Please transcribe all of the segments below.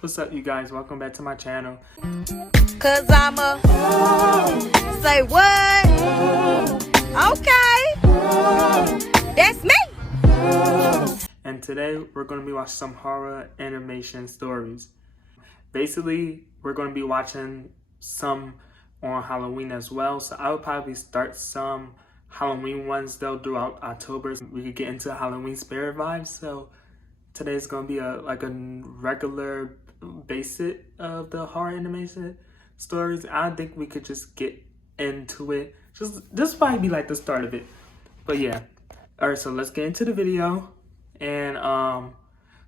What's up, you guys? Welcome back to my channel. Cause I'm a say what? Okay, that's me. And today we're going to be watching some horror animation stories. Basically, we're going to be watching some on Halloween as well. So I would probably start some Halloween ones though throughout October, so we could get into Halloween spirit vibes. So today's going to be a regular basic of the horror animation stories. I think we could just get into it. This probably be like the start of it. But yeah. Alright, so let's get into the video. And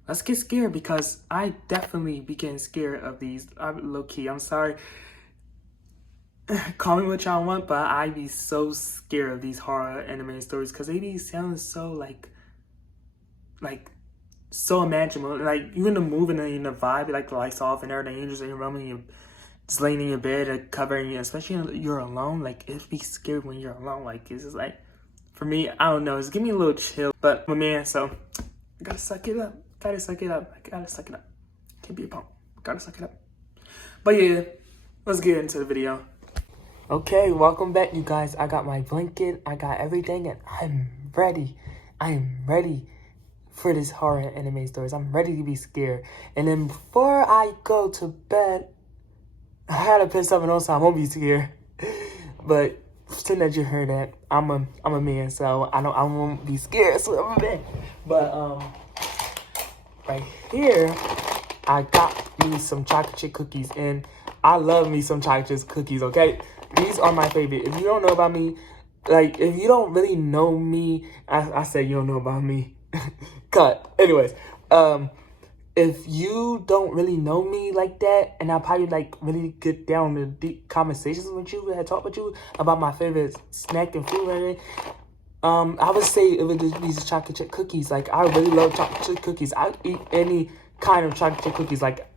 let's get scared, because I definitely be getting scared of these. Low-key, I'm sorry. Call me what y'all want, but I be so scared of these horror animated stories because they be sounding so like so imaginable. Like you in the movie and in the vibe, like the lights off and everything, you're just in your room and you just laying in your bed or covering you, especially when you're alone. Like it'd be scary when you're alone. Like it's just like, for me, I don't know, it's give me a little chill. But my man, so I gotta suck it up. I gotta suck it up. Can't be a punk. Gotta suck it up. But yeah, let's get into the video. Okay, welcome back, you guys. I got my blanket, I got everything, and I'm ready. I am ready for this horror anime stories. I'm ready to be scared. And then before I go to bed, I gotta put something on so I won't be scared. But pretend that you heard that. I'm a man, so I won't be scared, so I'm a man. But right here, I got me some chocolate chip cookies, and I love me some chocolate chip cookies, okay? These are my favorite. If you don't know about me, like, if you don't really know me, I say you don't know about me. Cut. Anyways, if you don't really know me like that, and I'll probably, like, really get down to deep conversations with you, and talk with you about my favorite snack and food and everything, I would say it would be these chocolate chip cookies. Like, I really love chocolate chip cookies. I eat any kind of chocolate chip cookies. Like,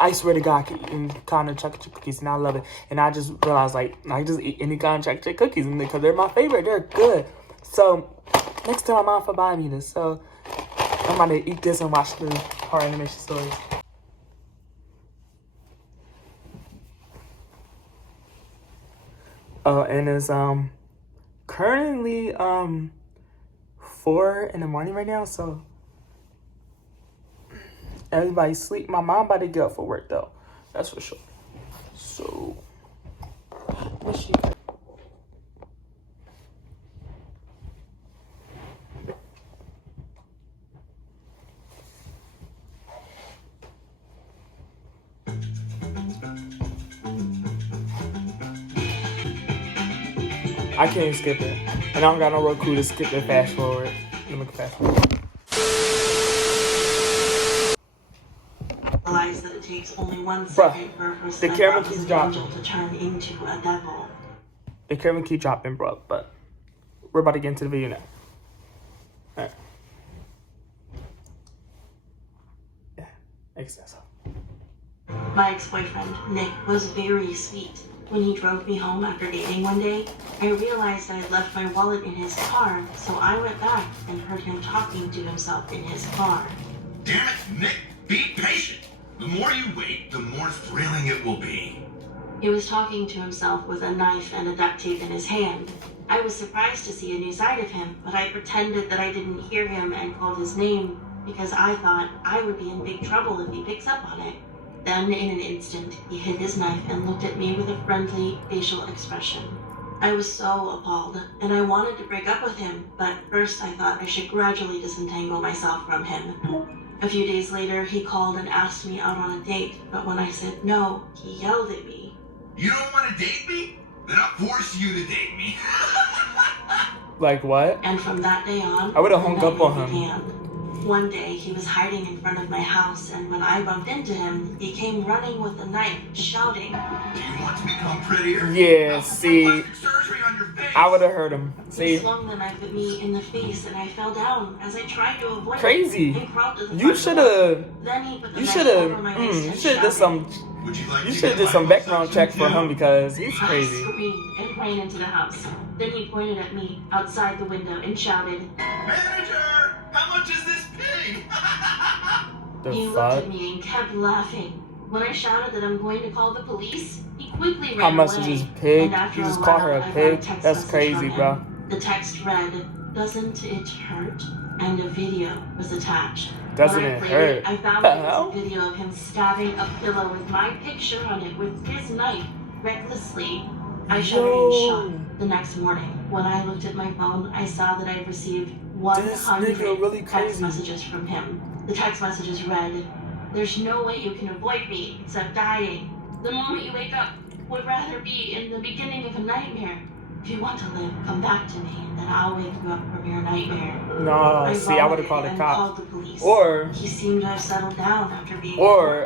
I swear to God, I can eat any kind of chocolate chip cookies, and I love it. And I just realized, like, I just eat any kind of chocolate chip cookies, because they're my favorite. They're good. So, next time I'm out for buying me this. So, I'm about to eat this and watch the horror animation stories. And it's, currently, 4 in the morning right now, so everybody's asleep. My mom about to get up for work, though. That's for sure. So, what's she? I can't skip it. And I don't got no Roku to skip it fast forward. Let me fast forward. Realize that it takes only 1 second for a person the camera keeps dropping. angel to turn into a devil. The camera keep dropping, bro, but we're about to get into the video now. Alright. Yeah, makes sense. My ex-boyfriend, Nick, was very sweet. When he drove me home after dating one day, I realized I had left my wallet in his car, so I went back and heard him talking to himself in his car. Damn it, Nick, be patient. The more you wait, the more thrilling it will be. He was talking to himself with a knife and a duct tape in his hand. I was surprised to see a new side of him, but I pretended that I didn't hear him and called his name because I thought I would be in big trouble if he picks up on it. Then, in an instant, he hid his knife and looked at me with a friendly facial expression. I was so appalled, and I wanted to break up with him, but first I thought I should gradually disentangle myself from him. A few days later, he called and asked me out on a date, but when I said no, he yelled at me. You don't want to date me? Then I'll force you to date me. Like what? And from that day on, I would've hung up on him. began. One day, he was hiding in front of my house, and when I bumped into him, he came running with a knife, shouting. Do you want to become prettier? Yeah, I'll see, plastic surgery on your face. I would have heard him. He See, swung the knife at me in the face, and I fell down as I tried to avoid crazy. it and crawled to the You front should door. have. Then he put the You knife should have. over my waist You and should have did shouted. some. Would you like You to should have get did some my background liposuction check for too? him, because he's I crazy. screamed and ran into the house. Then he pointed at me outside the window and shouted, Manager, how much is this pig? The He looked fuck? at me and kept laughing. When I shouted that I'm going to call the police, he quickly ran How much away. is this pig? And after You just a call while, her a I got pig? text That's message crazy, from bro. him. The text read, "Doesn't it hurt?" And a video was attached. Doesn't When I it played hurt? it, I found The it hell? was a video of him stabbing a pillow with my picture on it with his knife, recklessly. I shuddered in shock. The next morning, when I looked at my phone, I saw that I'd received This 100 nigga really text crazy. messages from him. The text messages read, "There's no way you can avoid me except dying. The moment you wake up would rather be in the beginning of a nightmare. If you want to live, come back to me, and then I'll wake you up from your nightmare." No, see, I would have vomited called the and cops. called the police. Or, He seemed to have settled down after being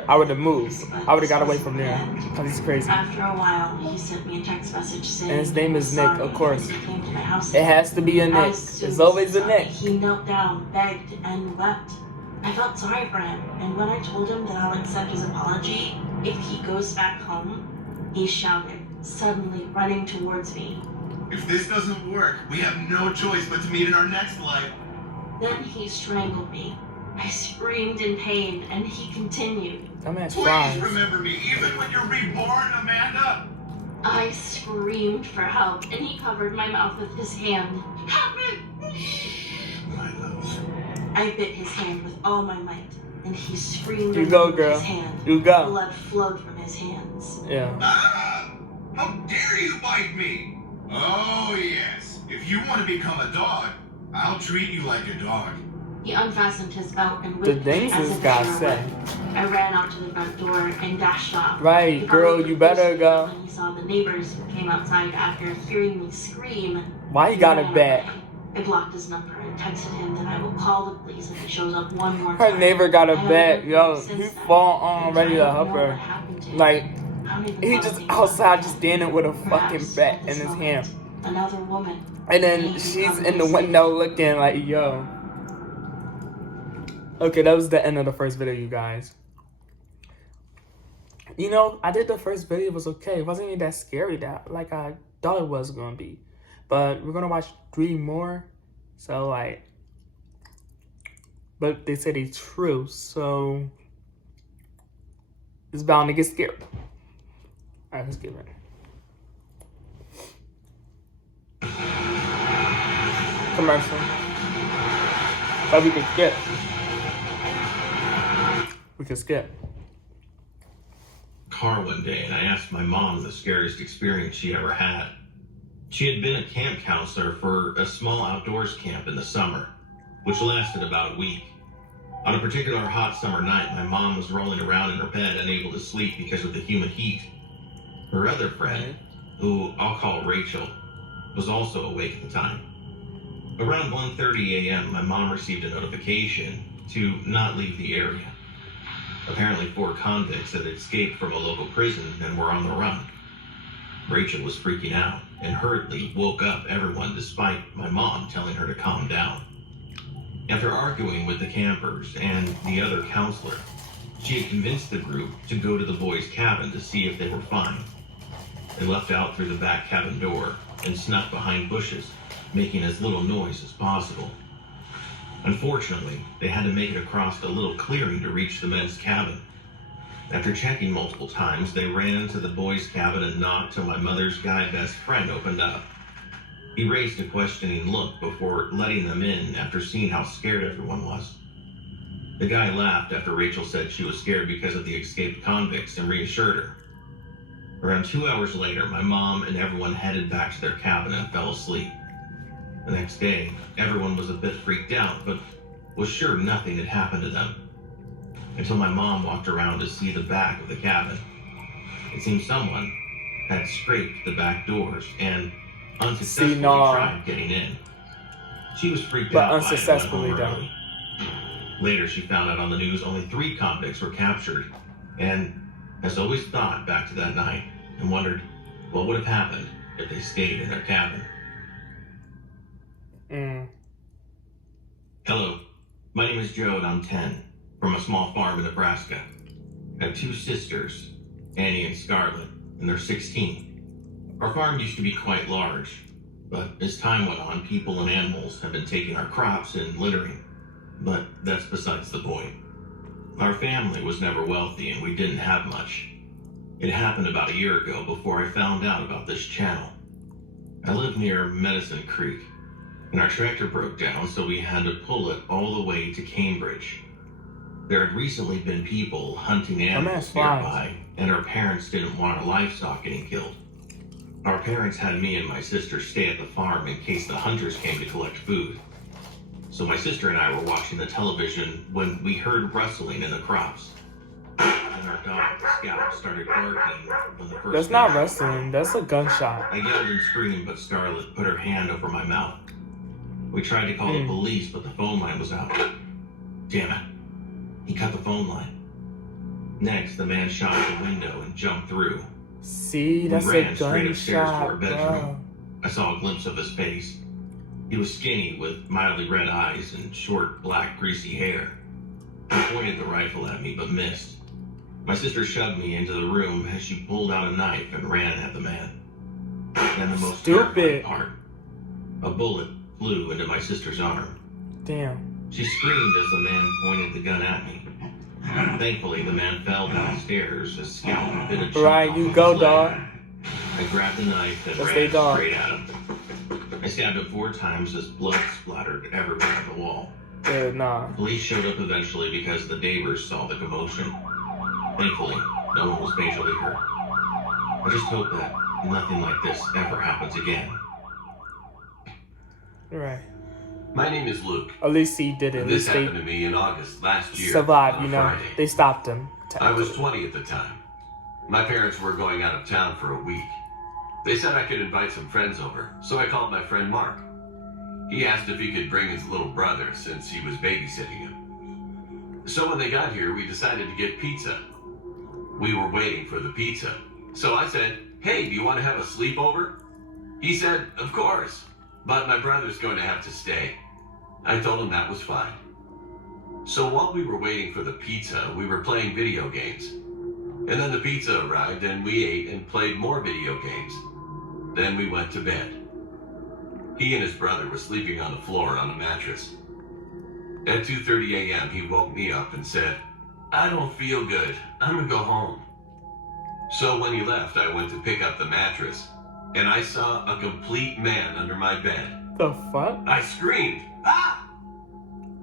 I would have moved. but I would have got this away was from the there. end. Because he's crazy. After a while, he sent me a text message saying, And his name is Nick, "Sorry," of course. and he came to my house. It has to be a Nick. As soon It's as always he a saw Nick. me, He knelt down, begged, and wept. I felt sorry for him, and when I told him that I'll accept his apology if he goes back home, he shouted, suddenly running towards me. If this doesn't work, we have no choice but to meet in our next life. Then he strangled me. I screamed in pain, and he continued. Dumbass Please fries. remember me, even when you're reborn, Amanda. I screamed for help, and he covered my mouth with his hand. "Help me!" My love. I bit his hand with all my might, and he screamed You and go, moved girl. his hand. You go. Blood flowed from his hands. Yeah. Ah! How dare you bite me? Oh, yes. If you want to become a dog, I'll treat you like a dog. He unfastened his belt and The whipped me things as this if guy it were a said. weapon. I ran out to the front door and dashed off. Right, He girl, followed you me better closely, go. but when he saw the neighbors who came outside after hearing me scream, Why you got ran it back? away. I blocked his number and texted him that I will call the police if he shows up one more Her time. neighbor got I a haven't bat. heard from Yo, him since he then, fall on and ready I to don't help know her. what happened to him. Like, I don't even he wanna just think about outside it. just standing with a fucking Perhaps bat at in this his moment, hand. Another woman. And then she's in the window looking like, yo. Okay, that was the end of the first video, you guys. You know, I did the first video, it was okay. It wasn't even that scary that like I thought it was gonna be. But we're gonna watch 3 more. So like, but they said it's true, so it's bound to get scary. Alright, let's get ready. Commercial. But we could skip. We could skip. Car one day, and I asked my mom the scariest experience she ever had. She had been a camp counselor for a small outdoors camp in the summer, which lasted about a week. On a particular hot summer night, my mom was rolling around in her bed, unable to sleep because of the humid heat. Her other friend, who I'll call Rachel, was also awake at the time. Around 1:30 a.m., my mom received a notification to not leave the area. Apparently 4 convicts had escaped from a local prison and were on the run. Rachel was freaking out and hurriedly woke up everyone despite my mom telling her to calm down. After arguing with the campers and the other counselor, she had convinced the group to go to the boys' cabin to see if they were fine. They left out through the back cabin door and snuck behind bushes, making as little noise as possible. Unfortunately, they had to make it across a little clearing to reach the men's cabin. After checking multiple times, they ran to the boys' cabin and knocked till my mother's guy best friend opened up. He raised a questioning look before letting them in after seeing how scared everyone was. The guy laughed after Rachel said she was scared because of the escaped convicts and reassured her. Around 2 hours later, my mom and everyone headed back to their cabin and fell asleep. The next day, everyone was a bit freaked out, but was sure nothing had happened to them. Until my mom walked around to see the back of the cabin. It seemed someone had scraped the back doors and unsuccessfully tried getting in. She was freaked But out by it and went unsuccessfully home done. early. Later, she found out on the news only 3 convicts were captured, and has always thought back to that night and wondered what would have happened if they stayed in their cabin. Hello, my name is Joe and I'm 10, from a small farm in Nebraska. I have 2 sisters, Annie and Scarlett, and they're 16. Our farm used to be quite large, but as time went on, people and animals have been taking our crops and littering. But that's besides the point. Our family was never wealthy and we didn't have much. It happened about a year ago before I found out about this channel. I live near Medicine Creek, and our tractor broke down, so we had to pull it all the way to Cambridge. There had recently been people hunting animals nearby, and our parents didn't want our livestock getting killed. Our parents had me and my sister stay at the farm in case the hunters came to collect food. So my sister and I were watching the television when we heard rustling in the crops. And our dog, Scout, started barking when the first... That's not rustling, that's a gunshot. I yelled and screamed, but Scarlett put her hand over my mouth. We tried to call the police, but the phone line was out. Damn it. He cut the phone line. Next, the man shot at the window and jumped through. See, that's we a ran straight upstairs to our gunshot, bedroom. bro. I saw a glimpse of his face. He was skinny with mildly red eyes and short, black, greasy hair. He pointed the rifle at me, but missed. My sister shoved me into the room as she pulled out a knife and ran at the man. And the most terrifying part, a bullet flew into my sister's arm. Damn. She screamed as the man pointed the gun at me. Thankfully, the man fell downstairs as Scout bit a chunk Right, off you of go, his dog. leg. I grabbed the knife and Let's ran stay, dog. straight at him. I stabbed it 4 times as blood splattered everywhere on the wall. Yeah, nah. Police showed up eventually because the neighbors saw the commotion. Thankfully, no one was majorly hurt. I just hope that nothing like this ever happens again. Right. My name is Luke. At least he did it. At This least they happened to me in August last year. survived, on you a know. Friday. They stopped him. I was 20 at the time. My parents were going out of town for a week. They said I could invite some friends over, so I called my friend Mark. He asked if he could bring his little brother since he was babysitting him. So when they got here, we decided to get pizza. We were waiting for the pizza. So I said, "Hey, do you want to have a sleepover?" He said, "Of course, but my brother's going to have to stay." I told him that was fine. So while we were waiting for the pizza, we were playing video games. And then the pizza arrived and we ate and played more video games. Then we went to bed. He and his brother were sleeping on the floor on a mattress. At 2:30 a.m., he woke me up and said, "I don't feel good. I'm gonna go home." So when he left, I went to pick up the mattress, and I saw a complete man under my bed. The fuck? I screamed, "Ah!"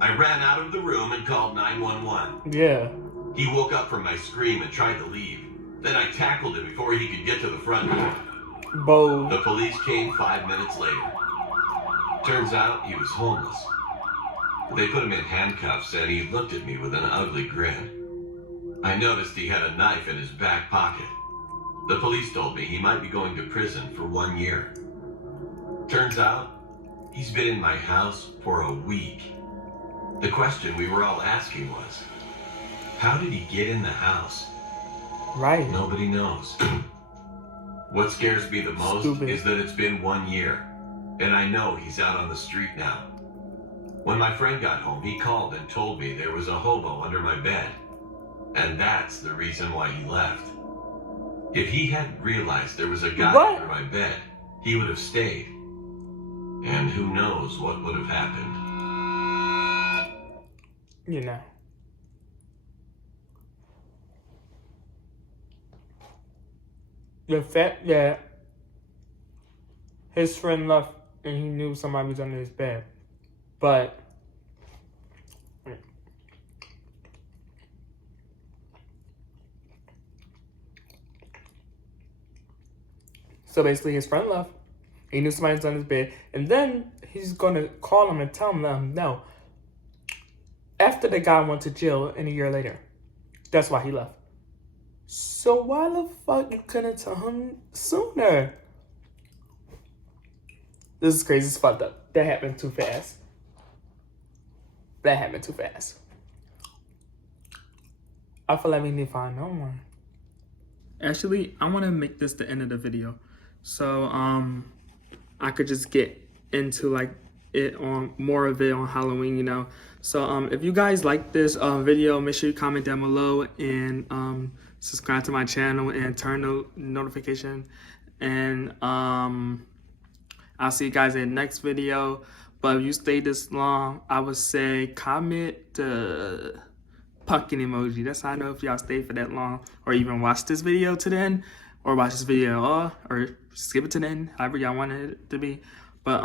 I ran out of the room and called 911. Yeah. He woke up from my scream and tried to leave. Then I tackled him before he could get to the front door. Bo. The police came 5 minutes later. Turns out he was homeless. They put him in handcuffs and he looked at me with an ugly grin. I noticed he had a knife in his back pocket. The police told me he might be going to prison for 1 year. Turns out, he's been in my house for a week. The question we were all asking was, how did he get in the house? Right. Nobody knows. What scares me the most Stupid. is that it's been 1 year, and I know he's out on the street now. When my friend got home, he called and told me there was a hobo under my bed, and that's the reason why he left. If he hadn't realized there was a guy What? under my bed, he would have stayed. And who knows what would have happened. You know. The fact that his friend left and he knew somebody was under his bed. But so basically his friend left. He knew somebody was under his bed. And then he's gonna call him and tell him, let him know. After the guy went to jail and a year later. That's why he left. So why the fuck you couldn't tell him sooner? This is crazy. It's fucked up. That happened too fast. That happened too fast. I feel like we need to find no one. Actually, I want to make this the end of the video. So, I could just get into like it on more of it on Halloween, you know. So, if you guys like this video, make sure you comment down below and subscribe to my channel and turn the notification. And I'll see you guys in the next video. But if you stay this long, I would say comment pumpkin emoji. That's how I know if y'all stay for that long or even watch this video to the end or watch this video at all or skip it to the end, however y'all want it to be. But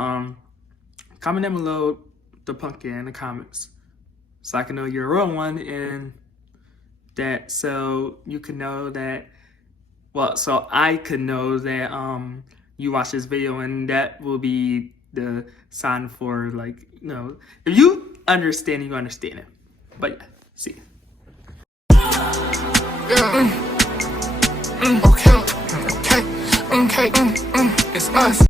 comment down below the pumpkin in the comments so I can know you're a real one, and that so you can know that, well, so I could know that you watch this video, and that will be the sign for, like, you know, if you understand, you understand it. But yeah, see you. Okay, it's us.